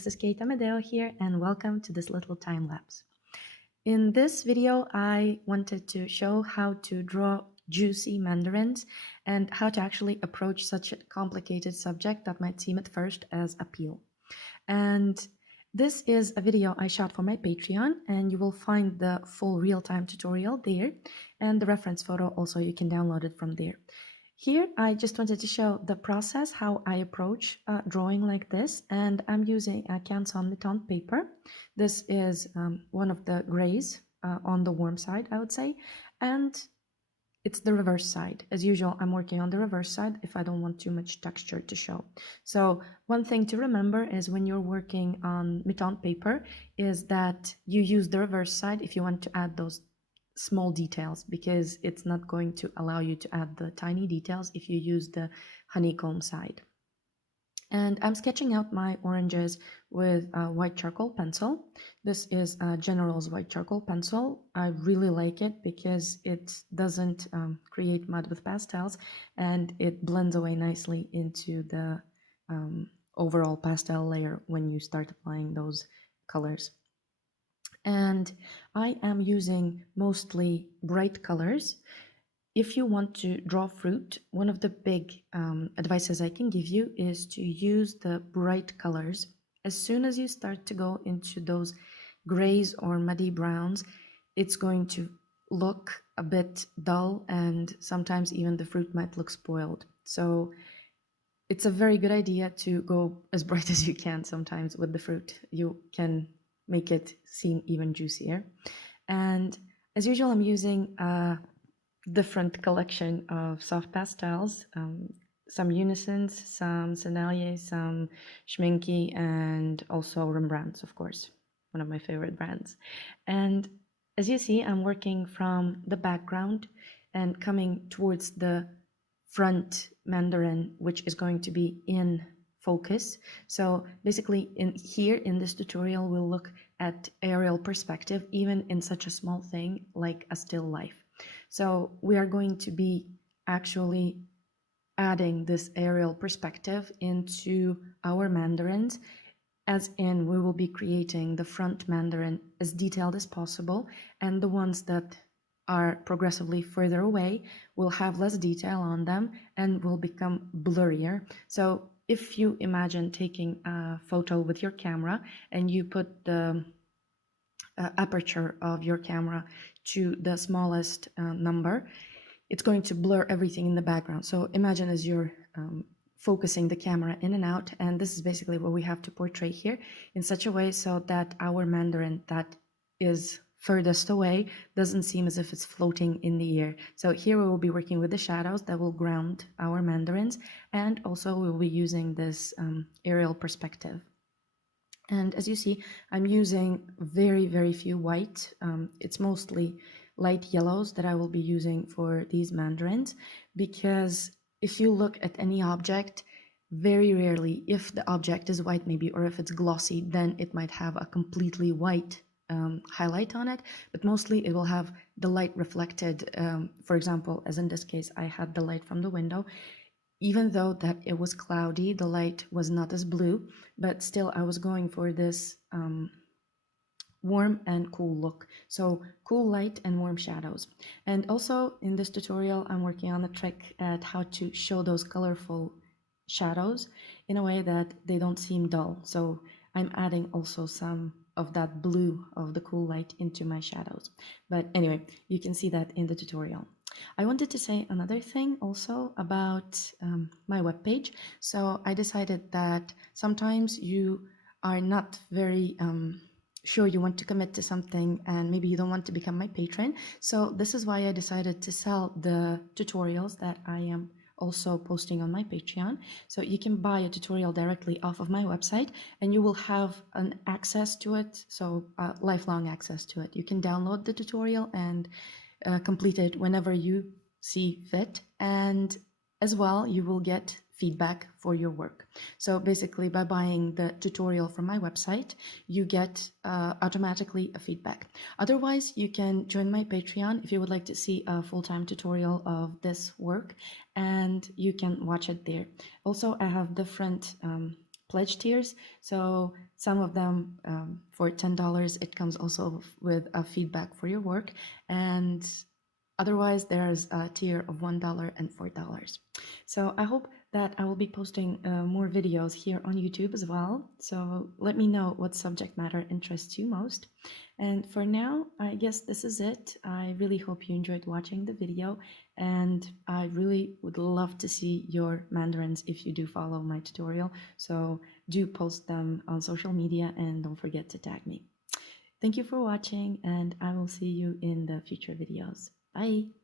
this is Kate Amadeo here, and welcome to this little time lapse. In this video, I wanted to show how to draw juicy mandarins and how to actually approach such a complicated subject that might seem at first as a peel. And this is a video I shot for my Patreon, and you will find the full real-time tutorial there, and the reference photo also, you can download it from there. Here, I just wanted to show the process, how I approach drawing like this, and I'm using a Canson Mouton paper. This is one of the grays on the warm side, I would say, and it's the reverse side. As usual, I'm working on the reverse side if I don't want too much texture to show. So one thing to remember is when you're working on Mouton paper is that you use the reverse side if you want to add those small details, because it's not going to allow you to add the tiny details if you use the honeycomb side. And I'm sketching out my oranges with a white charcoal pencil. This is a General's white charcoal pencil. I really like it because it doesn't create mud with pastels, and it blends away nicely into the overall pastel layer when you start applying those colors. And I am using mostly bright colors. If you want to draw fruit, one of the big advices I can give you is to use the bright colors. As soon as you start to go into those grays or muddy browns, it's going to look a bit dull, and sometimes even the fruit might look spoiled. So it's a very good idea to go as bright as you can sometimes with the fruit. You can make it seem even juicier. And as usual, I'm using a different collection of soft pastels, some Unisons, some Sennelier, some Schminke, and also Rembrandts, of course, one of my favorite brands. And as you see, I'm working from the background and coming towards the front mandarin, which is going to be in focus. So basically in this tutorial, we'll look at aerial perspective, even in such a small thing like a still life. So we are going to be actually adding this aerial perspective into our mandarins, as in we will be creating the front mandarin as detailed as possible, and the ones that are progressively further away will have less detail on them and will become blurrier. So if you imagine taking a photo with your camera and you put the aperture of your camera to the smallest number, it's going to blur everything in the background. So imagine as you're focusing the camera in and out, and this is basically what we have to portray here in such a way so that our mandarin that is furthest away doesn't seem as if it's floating in the air. So here we will be working with the shadows that will ground our mandarins, and also we will be using this aerial perspective. And as you see, I'm using very, very few white. It's mostly light yellows that I will be using for these mandarins, because if you look at any object, very rarely, if the object is white maybe, or if it's glossy, then it might have a completely white highlight on it, but mostly it will have the light reflected. For example, as in this case, I had the light from the window. Even though that it was cloudy, the light was not as blue, but still I was going for this warm and cool look. So cool light and warm shadows. And also in this tutorial, I'm working on a trick at how to show those colorful shadows in a way that they don't seem dull. So I'm adding also some of that blue of the cool light into my shadows. But anyway, you can see that in the tutorial. I wanted to say another thing also about my webpage. So I decided that sometimes you are not very sure you want to commit to something, and maybe you don't want to become my patron. So this is why I decided to sell the tutorials that I am also posting on my Patreon. So you can buy a tutorial directly off of my website, and you will have an access to it, so lifelong access to it. You can download the tutorial and complete it whenever you see fit, and as well you will get feedback for your work. So basically, by buying the tutorial from my website, you get automatically a feedback. Otherwise, you can join my Patreon if you would like to see a full-time tutorial of this work, and you can watch it there. Also, I have different pledge tiers. So Some of them for $10, it comes also with a feedback for your work. And otherwise, there's a tier of $1 and $4. So I hope that I will be posting more videos here on YouTube as well. So let me know what subject matter interests you most. And for now, I guess this is it. I really hope you enjoyed watching the video, and I really would love to see your mandarins if you do follow my tutorial. So do post them on social media and don't forget to tag me. Thank you for watching, and I will see you in the future videos. Bye!